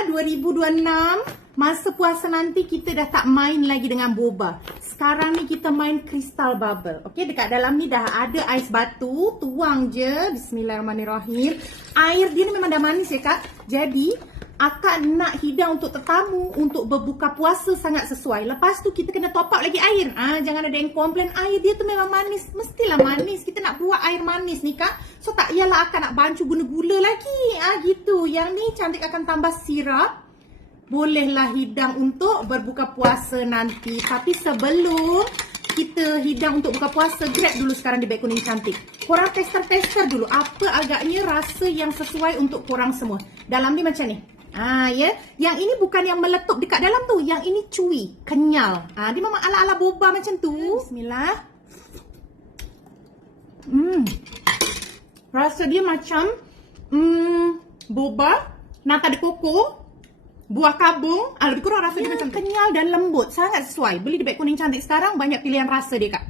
ya, 2026 masa puasa nanti kita dah tak main lagi dengan boba. Sekarang ni kita main crystal bubble. Okey, dekat dalam ni dah ada ais batu, tuang je. Bismillahirrahmanirrahim. Air dia ni memang dah manis ya kak. Jadi akak nak hidang untuk tetamu untuk berbuka puasa sangat sesuai. Lepas tu kita kena top up lagi air. Jangan ada yang komplain air dia tu memang manis. Mestilah manis. Kita nak buat air manis ni kak. So tak yalah akak nak bancuh gula-gula lagi. Gitu. Yang ni cantik akan tambah sirap. Bolehlah hidang untuk berbuka puasa nanti. Tapi sebelum kita hidang untuk buka puasa, grab dulu sekarang di beg kuning cantik. Korang tester dulu apa agaknya rasa yang sesuai untuk korang semua. Dalam ni macam ni. Ya. Yang ini bukan yang meletup dekat dalam tu. Yang ini chewy, kenyal. Dia memang ala-ala boba macam tu. Bismillah. Rasa dia macam boba, nata de coco, buah kabung. Lebih kurang rasa dia macam kenyal dan lembut. Sangat sesuai. Beli di beg kuning cantik sekarang, banyak pilihan rasa dia kak.